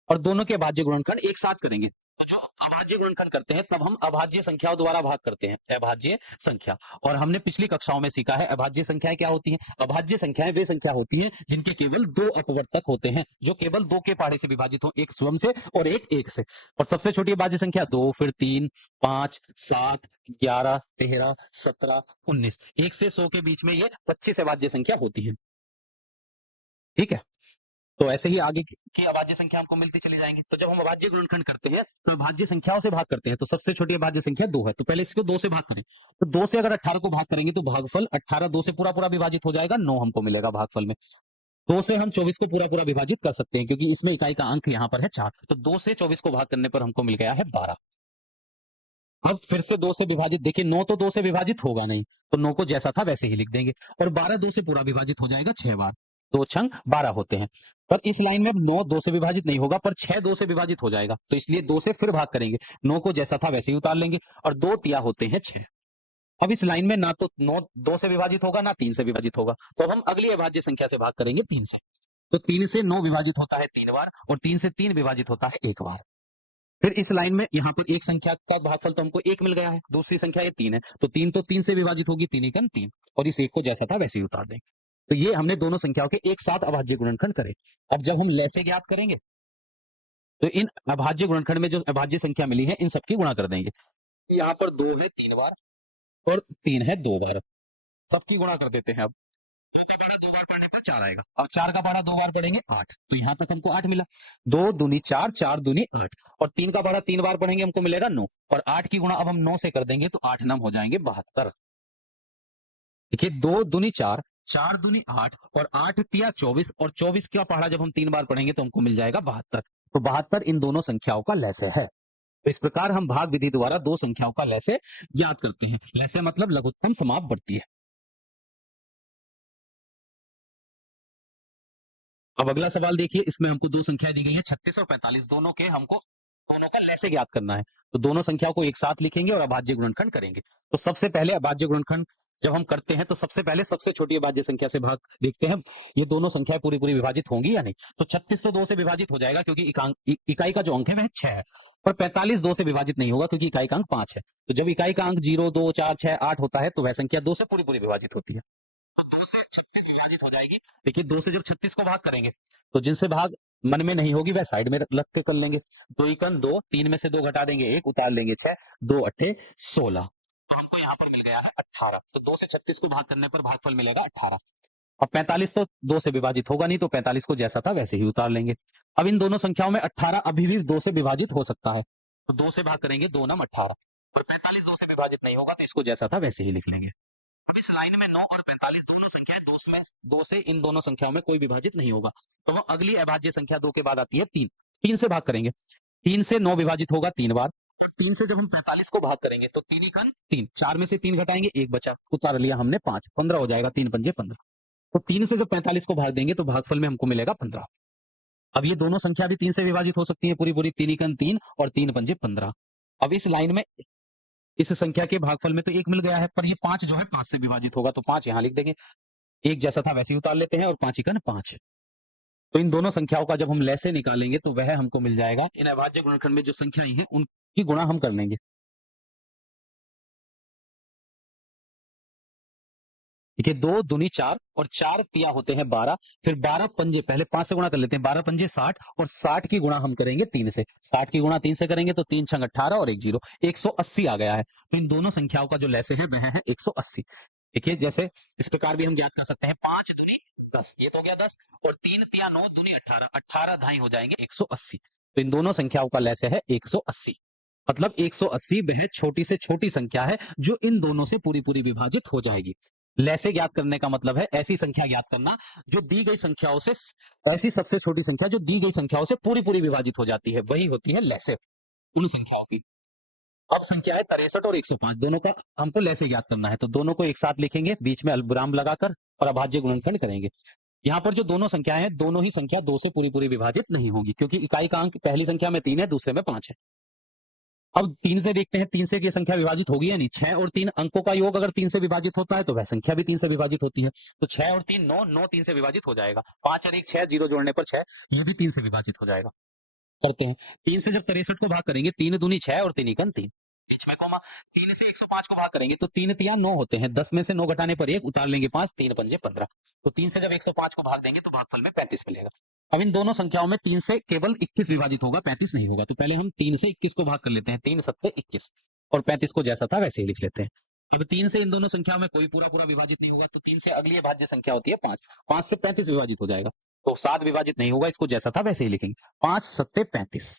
और दोनों के अभाज्य गुणनखंड एक साथ करेंगे। तो जो अभाज्य गुणनखंड करते हैं तब हम अभाज्य संख्याओं द्वारा भाग करते हैं, अभाज्य संख्या। और हमने पिछली कक्षाओं में सीखा है अभाज्य संख्याएं क्या होती हैं। अभाज्य संख्याएं वे संख्या होती हैं जिनके केवल 2 अपवर्तक होते हैं, जो केवल 2 के पहाड़े से विभाजित हो, एक स्वयं से और एक 1 से। और सबसे छोटी अभाज्य संख्या 2, फिर 3, 5, 7, 11, 13, 17, 19, 1 से 100 के बीच में ये 25 अभाज्य संख्या होती है। ठीक है, तो ऐसे ही आगे की अभाज्य संख्या हमको मिलती चली जाएंगी। तो जब हम अभाज्य गुणनखंड करते हैं तो अभाज्य संख्याओं से भाग करते हैं। तो सबसे छोटी अभाज्य संख्या 2 है, तो पहले इसको 2 से भाग करें। तो 2 से अगर 18 को भाग करेंगे तो भागफल 18 2 से पूरा पूरा विभाजित हो जाएगा, 9 हमको मिलेगा भागफल में। 2 से हम 24 को पूरा पूरा विभाजित कर सकते हैं क्योंकि इसमें इकाई का अंक यहाँ पर है 4। तो 2 से 24 को भाग करने पर हमको मिल गया है 12। अब फिर से 2 से विभाजित, देखिए 9 तो 2 से विभाजित होगा नहीं, तो 9 को जैसा था वैसे ही लिख देंगे। और 12 2 से पूरा विभाजित हो जाएगा 6 बार, 2 छंग 12 होते हैं। पर इस लाइन में 9 2 से विभाजित नहीं होगा, पर 6 2 से विभाजित हो जाएगा, तो इसलिए 2 से फिर भाग करेंगे, 9 को जैसा था वैसे ही उतार लेंगे, और 2 तिया होते हैं 6। अब इस लाइन में ना तो 9 2 से विभाजित होगा ना 3 से विभाजित होगा, तो अब हम अगली अभाज्य संख्या से भाग करेंगे 3 से। तो 3 से 9 विभाजित होता है 3 बार, और 3 से 3 विभाजित होता है 1 बार। फिर इस लाइन में यहाँ पर एक संख्या का भागफल तो हमको 1 मिल गया है, दूसरी संख्या ये 3 है, तो 3 तो 3 से विभाजित होगी, 3 एकम 3, और इस 1 को जैसा था वैसे ही उतार देंगे। तो ये हमने दोनों संख्याओं के एक साथ अभाज्य गुणनखंड करे। अब जब हम लैसे ज्ञात करेंगे तो इन अभाज्य गुणनखंड में जो अभाज्य संख्या मिली है इन सबकी गुणा कर देंगे। यहाँ पर 2 है 3 बार और 3 है 2 बार, सबकी गुणा कर देते हैं। अब का पहाड़ा 2 बार पढ़ने पर 4 आएगा। अब 4 का पहाड़ा 2 बार पढ़ेंगे 8, तो यहाँ तक हमको 8 मिला। 2 दूनी 4, 4 दूनी 8, और 3 का पहाड़ा 3 बार पढ़ेंगे हमको मिलेगा 9, और 8 की गुणा अब हम 9 से कर देंगे तो 8 9 हो जाएंगे 72। देखिए 2 दूनी 4, 4 दूनी 8, और 8 तिया 24, और 24 का पहाड़ा जब हम 3 बार पढ़ेंगे तो हमको मिल जाएगा 72। तो 72 इन दोनों संख्याओं का लैसे है। तो इस प्रकार हम भाग विधि द्वारा दो संख्याओं का लैसे ज्ञात करते हैं। लैसे मतलब लघुत्तम समाप्त बढ़ती है। अब अगला सवाल देखिए, इसमें हमको दो संख्याएं दी गई हैं 36 और 45, दोनों का लैसे ज्ञात करना है। तो दोनों संख्याओं को एक साथ लिखेंगे और अभाज्य गुणनखंड करेंगे। तो सबसे पहले अभाज्य गुणनखंड जब हम करते हैं तो सबसे पहले सबसे छोटी अभाज्य संख्या से भाग देखते हैं, ये दोनों संख्याएं पूरी पूरी विभाजित होंगी या नहीं। तो 36 तो 2 से विभाजित हो जाएगा क्योंकि इकाई का जो अंक है वह 6 है, पर 45 2 से विभाजित नहीं होगा क्योंकि इकाई का अंक 5 है। तो जब इकाई का अंक 0 2 4 6 8 होता है तो वह संख्या 2 से पूरी पूरी विभाजित होती है। तो 2 से 36 विभाजित हो जाएगी। देखिए 2 से जब 36 को भाग करेंगे तो जिनसे भाग मन में नहीं होगी वह साइड में रख के कर लेंगे। 2 एकन 2, 3 में से 2 घटा देंगे 1, उतार लेंगे 6, 2 अट्ठे 16। तो हमको यहाँ पर मिल गया है 18। तो 2 से 36 को भाग करने पर भागफल मिलेगा 18। अब 45 तो 2 से विभाजित होगा नहीं, तो 45 को जैसा था वैसे ही उतार लेंगे। अब इन दोनों संख्याओं में 18 अभी भी 2 से विभाजित हो सकता है, तो 2 से भाग करेंगे 2 नम 18, और 45 2 से विभाजित नहीं होगा तो इसको जैसा था वैसे ही लिख लेंगे। अब इस लाइन में 9 और 45 दोनों संख्याएं 2 से इन दोनों संख्याओं में कोई विभाजित नहीं होगा, तो वह अगली अभाज्य संख्या 2 के बाद आती है 3। 3 से भाग करेंगे, 3 से 9 विभाजित होगा 3 बार। 3 से जब हम 45 को भाग करेंगे तो 3 एकन 3, 4 में से 3 घटाएंगे 1 बचा, उतार लिया हमने 5, 15 हो जाएगा, 3 पंजे 15। तो 3 से जब 45 को भाग देंगे तो भागफल में हमको मिलेगा 15। अब ये दोनों संख्या भी 3 से विभाजित हो सकती है पूरी पूरी, 3 एकन 3 और 3 पंजे 15। अब इस लाइन में इस संख्या के भागफल में तो 1 मिल गया है, पर ये 5 जो है 5 से विभाजित होगा, तो 5 यहां लिख देंगे। एक जैसा था वैसे ही उतार लेते हैं, और 5 एकन 5। तो इन दोनों संख्याओं का जब हम लैसे निकालेंगे तो वह हमको मिल जाएगा। इन अभाज्य गुणनखंड में जो संख्याएं हैं उनकी गुणा हम कर लेंगे। देखिए 2 दूनी 4, और 4 तिया होते हैं 12, फिर 12 पंजे, पहले 5 से गुणा कर लेते हैं, 12 पंजे 60, और 60 की गुणा हम करेंगे 3 से। 60 की गुणा 3 से करेंगे तो 3 छंग 18 और 1 जीरो, 180 आ गया है। तो इन दोनों संख्याओं का जो लैसे है वह है 180। देखिए जैसे इस प्रकार भी हम ज्ञात कर सकते हैं, 5 दूनी 10, ये तो हो गया 10, और 3 तिया 9 दूनी 18, 18 धाई हो जाएंगे 180। तो इन दोनों संख्याओं का लैसे है 180। मतलब 180 वह छोटी से छोटी संख्या है जो इन दोनों से पूरी पूरी विभाजित हो जाएगी। लैसे ज्ञात करने का मतलब है ऐसी संख्या ज्ञात करना जो दी गई संख्याओं से, ऐसी सबसे छोटी संख्या जो दी गई संख्याओं से पूरी पूरी विभाजित हो जाती है, वही होती है लैसे उन संख्याओं की। अब संख्या है 63 और 105, दोनों का हमको लैसे ज्ञात करना है, तो दोनों को एक साथ लिखेंगे बीच में अल्पविराम लगाकर और अभाज्य गुणनखंड करेंगे। यहाँ पर जो दोनों संख्याएं हैं दोनों ही संख्या 2 से पूरी पूरी विभाजित नहीं होगी, क्योंकि इकाई का अंक पहली संख्या में 3 है, दूसरे में 5 है। अब 3 से देखते हैं 3 से ये संख्या विभाजित होगी या नहीं। 6 और 3 अंकों का योग अगर 3 से विभाजित होता है तो वह संख्या भी 3 से विभाजित होती है। तो 6 और 3 9, 9 3 से विभाजित हो जाएगा। 5 और 1 6, 0 जोड़ने पर 6, ये भी 3 से विभाजित हो जाएगा। करते हैं, 3 से जब 63 को भाग करेंगे, 3 दूनी 6 और 3 एकन 3, बीच में कोमा। 3 से 105 को भाग करेंगे तो 3 तिया 9 होते हैं, 10 में से 9 घटाने पर 1, उतार लेंगे 5, 3 पंजे 15। तो 3 से जब 105 को भाग देंगे तो भागफल में 35 मिलेगा। अब इन दोनों संख्याओं में 3 से केवल 21 विभाजित होगा, 35 नहीं होगा। तो पहले हम 3 से 21 को भाग कर लेते हैं, 3 सत्ते 21, और 35 को जैसा था वैसे ही लिख लेते हैं। अब 3 से इन दोनों संख्याओं में कोई पूरा पूरा विभाजित नहीं होगा, तो 3 से अगली भाज्य संख्या होती है 5, 5 से 35 विभाजित हो जाएगा, तो 7 विभाजित नहीं होगा, इसको जैसा था वैसे ही लिखेंगे। 5 सत्ते 35।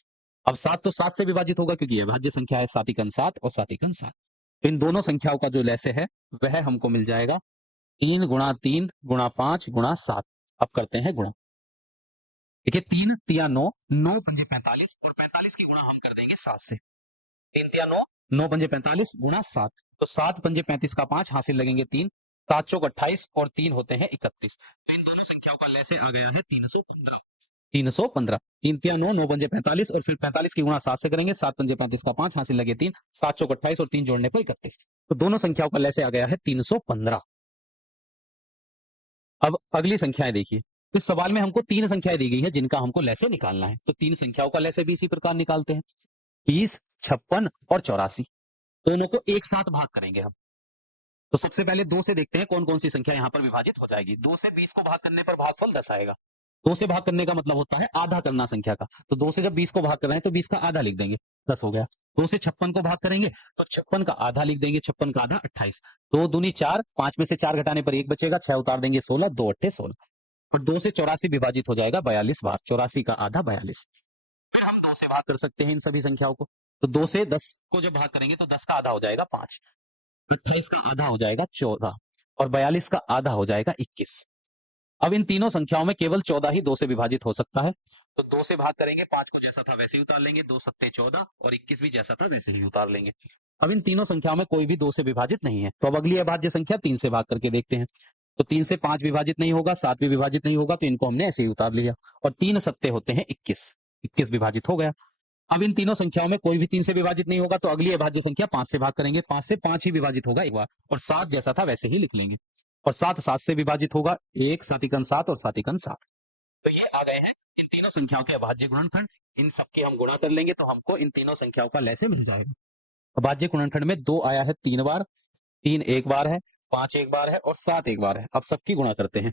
अब 7 तो 7 से विभाजित होगा क्योंकि यह भाज्य संख्या है, 7 एकन 7 और 7 एकन 7। इन दोनों संख्याओं का जो लैसे है वह हमको मिल जाएगा 3 गुणा 3 गुणा 5 गुणा 7। अब करते हैं गुणा। देखिए 3 तिया 9, 9 पंजे 45, और 45 की गुणा हम कर देंगे 7 से। 3 तिया 9, 9 पंजे 45 गुणा 7, तो 7 पंजे 35 का 5, हासिल लगेंगे 3, 7 चौक 28 और 3 होते हैं 31। तो इन दोनों संख्याओं का लैसे आ गया है 315। 315, 3 तिया 9, 9 पंजे 45, और फिर 45 की गुणा 7 से करेंगे, 7 पंजे 35 का 5, हासिल लगे 3, 7 चौक 28 और 3 जोड़ने पर 31। तो दोनों संख्याओं का लैसे आ गया है 315। अब अगली संख्याएं देखिए। इस सवाल में हमको 3 संख्याएं दी गई है जिनका हमको लैसे निकालना है, तो 3 संख्याओं का लैसे भी इसी प्रकार निकालते हैं। 30, 56 और 84, दोनों को एक साथ भाग करेंगे हम। तो सबसे पहले 2 से देखते हैं कौन कौन सी संख्या यहाँ पर विभाजित हो जाएगी। 2 से 20 को भाग करने पर भागफल 10 आएगा। 2 से भाग करने का मतलब होता है आधा करना संख्या का, तो 2 से जब 20 को भाग कर रहे हैं तो 20 का आधा लिख देंगे, 10 हो गया। 2 से 56 को भाग करेंगे तो 56 का आधा लिख देंगे, 56 का आधा 28। 2 दूनी 4, 5 में से 4 घटाने पर 1 बचेगा, 6 उतार देंगे 16, 2 अट्ठे 16। और 2 से 84 विभाजित हो जाएगा 42 बार, 84 का आधा 42। फिर हम 2 से भाग कर सकते हैं इन सभी संख्याओं को। तो 2 से 10 को जब भाग करेंगे तो 10 का आधा हो जाएगा 5, 28 का आधा हो जाएगा 14 और 42 का आधा हो जाएगा 21। अब इन तीनों संख्याओं में केवल 14 ही 2 से विभाजित हो सकता है। तो 2 से भाग करेंगे, 5 को जैसा था वैसे ही उतार लेंगे, 2 सत्ते 14 और 21 भी जैसा था वैसे ही उतार लेंगे। अब इन तीनों संख्याओं में कोई भी 2 से विभाजित नहीं है, तो अब अगली अभाज्य संख्या 3 से भाग करके देखते हैं। तो 3 से 5 विभाजित नहीं होगा, 7 भी विभाजित नहीं होगा, तो इनको हमने ऐसे ही उतार लिया। और 3 सत्ते होते हैं 21, 21 विभाजित हो गया। अब इन तीनों संख्याओं में कोई भी 3 से विभाजित नहीं होगा, तो अगली अभाज्य संख्या 5 से भाग करेंगे, 5 से 5 ही विभाजित होगा एक बार, और 7 जैसा था वैसे ही लिख लेंगे। और 7 7 से विभाजित होगा, 1 7 एकन 7 और 7 एकन 7। तो ये आ गए हैं इन तीनों संख्याओं के अभाज्य गुणनखंड। इन सबके हम गुणा कर लेंगे तो हमको इन तीनों संख्याओं का लैसे मिल जाएगा। अभाज्य गुणनखंड में 2 आया है 3 बार, 3 एक बार है, 5 एक बार है और 7 एक बार है। अब सबकी गुणा करते हैं।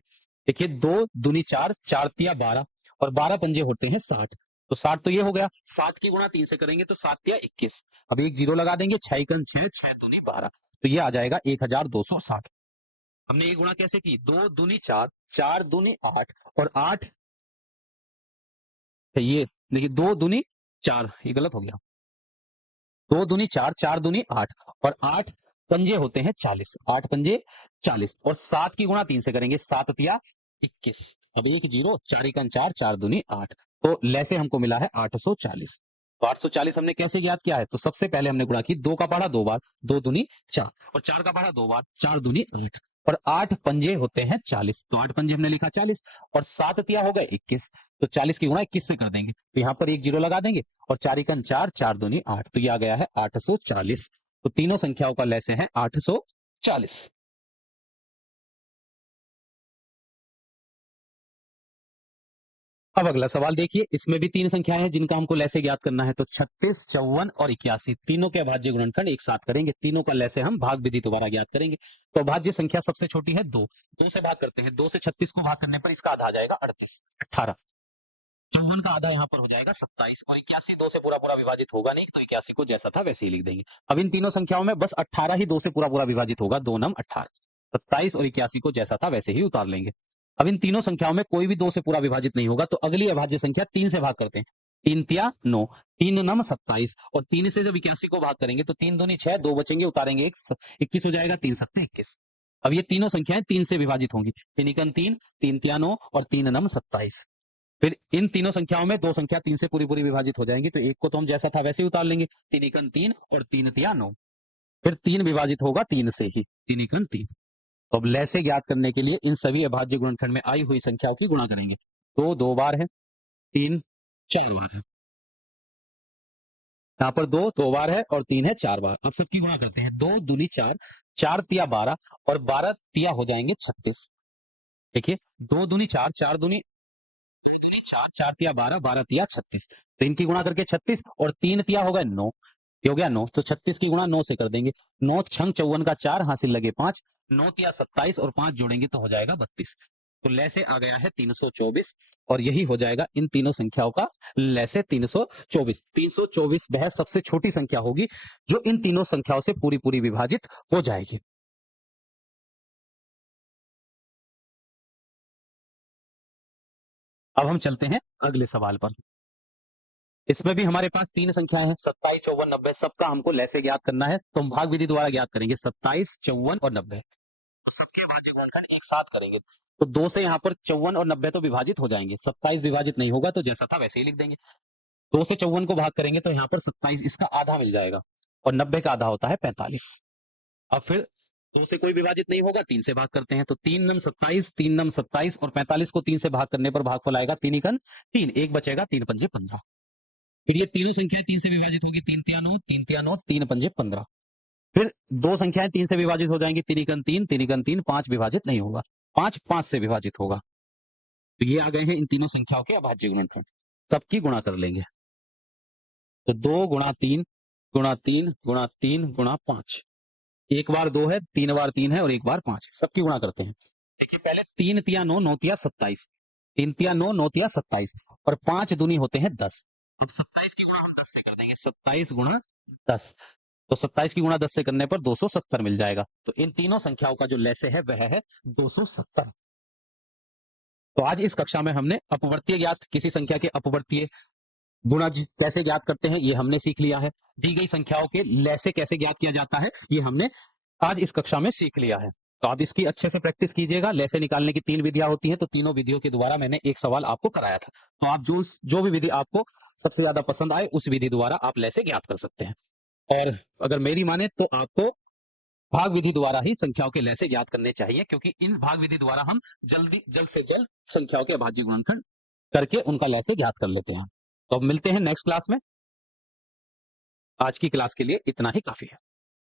देखिए 2 दूनी 4, 4 तिया 12 और 12 पंजे होते हैं 60। तो 60 तो ये हो गया, 7 की गुणा 3 से करेंगे तो 7 तिया 21। अब एक जीरो लगा देंगे, 6 एकन 6, 6 दूनी 12, तो ये आ जाएगा 1260। हमने ये गुणा कैसे की, 2 दूनी 4, 4 दूनी 8 और 8, ये देखिए 2 दूनी 4, ये गलत हो गया, 2 दूनी 4, 4 दूनी 8 और 8 पंजे होते हैं 40, 8 पंजे 40 और 7 की गुणा 3 से करेंगे, 7 तिया 21। अब एक जीरो, 4 एकन 4, 4 दूनी 8, तो लैसे हमको मिला है 840। तो 840 हमने कैसे ज्ञात किया है, तो सबसे पहले हमने गुणा की, 2 का पढ़ा 2 बार, 2 दूनी 4 और 4 का पढ़ा 2 बार, 4 दूनी 8 और 8 पंजे होते हैं 40, तो 8 पंजे हमने लिखा 40 और 7 तिया हो गए 21, तो 40 की गुणा 21 से कर देंगे, तो यहां पर एक जीरो लगा देंगे और 4 एकन 4, 4 दूनी 8, तो ये आ गया है 840। तो तीनों संख्याओं का लैसे है 840। अब अगला सवाल देखिए, इसमें भी 3 संख्याएं हैं जिनका हमको लैसे ज्ञात करना है। तो 36, 54 और 81 तीनों के अभाज्य गुणनखंड एक साथ करेंगे, तीनों का लैसे हम भाग विधि द्वारा ज्ञात करेंगे। तो अभाज्य संख्या सबसे छोटी है 2, 2 से भाग करते हैं, 2 से 36 को भाग करने पर इसका आधा आ जाएगा 38, 18, 54 का आधा यहाँ पर हो जाएगा 27 और 81 2 से पूरा पूरा विभाजित होगा नहीं, तो 81 को जैसा था वैसे ही लिख देंगे। अब इन तीनों संख्याओं में बस 18 ही 2 से पूरा पूरा विभाजित होगा, 2 नम 18, 27 और 81 को जैसा था वैसे ही उतार लेंगे। अब इन तीनों संख्याओं में कोई भी 2 से पूरा विभाजित नहीं होगा, तो अगली अभाज्य संख्या 3 से भाग करते हैं। 3 तिया 9, 3 नम 27 और 3 से जब 81 को भाग करेंगे तो 3 दूनी 6, 2 बचेंगे, उतारेंगे 21 हो जाएगा, 3 सत्ते 21। अब ये तीनों संख्याएं 3 से विभाजित होंगी, 3 एकन 3, 3 तिया 9 और 3 नम 27। फिर इन तीनों संख्याओं में 2 संख्या 3 से पूरी पूरी विभाजित हो जाएंगी, तो एक को तो हम जैसा था वैसे ही उतार लेंगे, 3 एकन 3 और 3 तिया 9। फिर 3 विभाजित होगा 3 से ही, 3 एकन 3। तो अब लैसे ज्ञात करने के लिए इन सभी अभाज्य गुणनखंड में आई हुई संख्याओं की गुणा करेंगे। 2 2 बार है, 3 4 बार है, यहाँ पर 2 2 बार है और 3 है 4 बार। अब सबकी गुणा करते हैं, 2 दूनी 4, 4 तिया 12 और 12 तिया हो जाएंगे 36। देखिए 2 दूनी 4, 4 दूनी 4, 4 तिया 12, 12 तिया 36, तो इनकी गुणा करके 36 और 3 तिया हो गए 9, ये हो गया 9, तो 36 की गुणा 9 से कर देंगे, 9 छंग 54 का 4 हासिल लगे 5, 9 तिया 27 और 5 जोड़ेंगे तो हो जाएगा 32। तो लैसे आ गया है 324 और यही हो जाएगा इन तीनों संख्याओं का लैसे 324। 324 वह सबसे छोटी संख्या होगी जो इन तीनों संख्याओं से पूरी पूरी विभाजित हो जाएगी। अब हम चलते हैं अगले सवाल पर। इसमें भी हमारे पास 3 संख्याएं हैं, 27 54 90, सबका हमको लैसे ज्ञात करना है, तो हम भाग विधि द्वारा ज्ञात करेंगे। 27 54 और 90 सबके अभाज्य गुणनखंड एक साथ करेंगे, तो 2 से यहाँ पर 54 और 90 तो विभाजित हो जाएंगे, 27 विभाजित नहीं होगा, तो जैसा था वैसे ही लिख देंगे। 2 से 54 को भाग करेंगे तो यहाँ पर 27 इसका आधा मिल जाएगा और 90 का आधा होता है 45। अब फिर 2 से कोई विभाजित नहीं होगा, 3 से भाग करते हैं, तो 3 नम 27, 3 नम 27 और 45 को 3 से भाग करने पर भागफल आएगा 3 एकन 3, एक बचेगा, 3 पंजे 15। फिर ये तीनों संख्याएं 3 से विभाजित होगी, 3 तिया 9, 3 तिया 9, 3 पंजे 15। फिर 2 संख्याएं 3 से विभाजित हो जाएंगी, 3 एकन 3, 3 एकन 3, 5 विभाजित नहीं होगा, 5 5 से विभाजित होगा। तो ये आ गए हैं इन तीनों संख्याओं के अभाज्य गुणनखंड, सबकी गुणा कर लेंगे। तो 2 गुणा 3 गुणा 3 गुणा 3 गुणा 5, एक बार 2 है, 3 बार 3 है और एक बार 5 है, सबकी गुणा करते हैं। देखिए पहले 3 तिया 9, 9 तिया 27, 3 तिया 9, 9 तिया 27 और 5 दूनी होते हैं 10। अब 27 की गुणा हम 10 से कर देंगे, 27 गुणा 10। तो 27 की गुणा 10 से करने पर 270 मिल जाएगा। तो इन तीनों संख्याओं का जो लैसे है वह है 270। तो आज इस कक्षा में हमने अपवर्तीय ज्ञात, किसी संख्या के अपवर्तीय गुणज कैसे ज्ञात करते हैं ये हमने सीख लिया है। दी गई संख्याओं के लैसे कैसे ज्ञात किया जाता है ये हमने आज इस कक्षा में सीख लिया है। तो आप इसकी अच्छे से प्रैक्टिस कीजिएगा। लैसे निकालने की 3 विधियां होती हैं, तो तीनों विधियों के द्वारा मैंने एक सवाल आपको कराया था। तो आप जो भी विधि आपको सबसे ज्यादा पसंद आए उस विधि द्वारा आप लैसे ज्ञात कर सकते हैं। और अगर मेरी माने तो आपको भाग विधि द्वारा ही संख्याओं के लैसे ज्ञात करने चाहिए, क्योंकि इन भाग विधि द्वारा हम जल्द से जल्द संख्याओं के अभाज्य गुणनखंड करके उनका लैसे ज्ञात कर लेते हैं। तो अब मिलते हैं नेक्स्ट क्लास में। आज की क्लास के लिए इतना ही काफी है।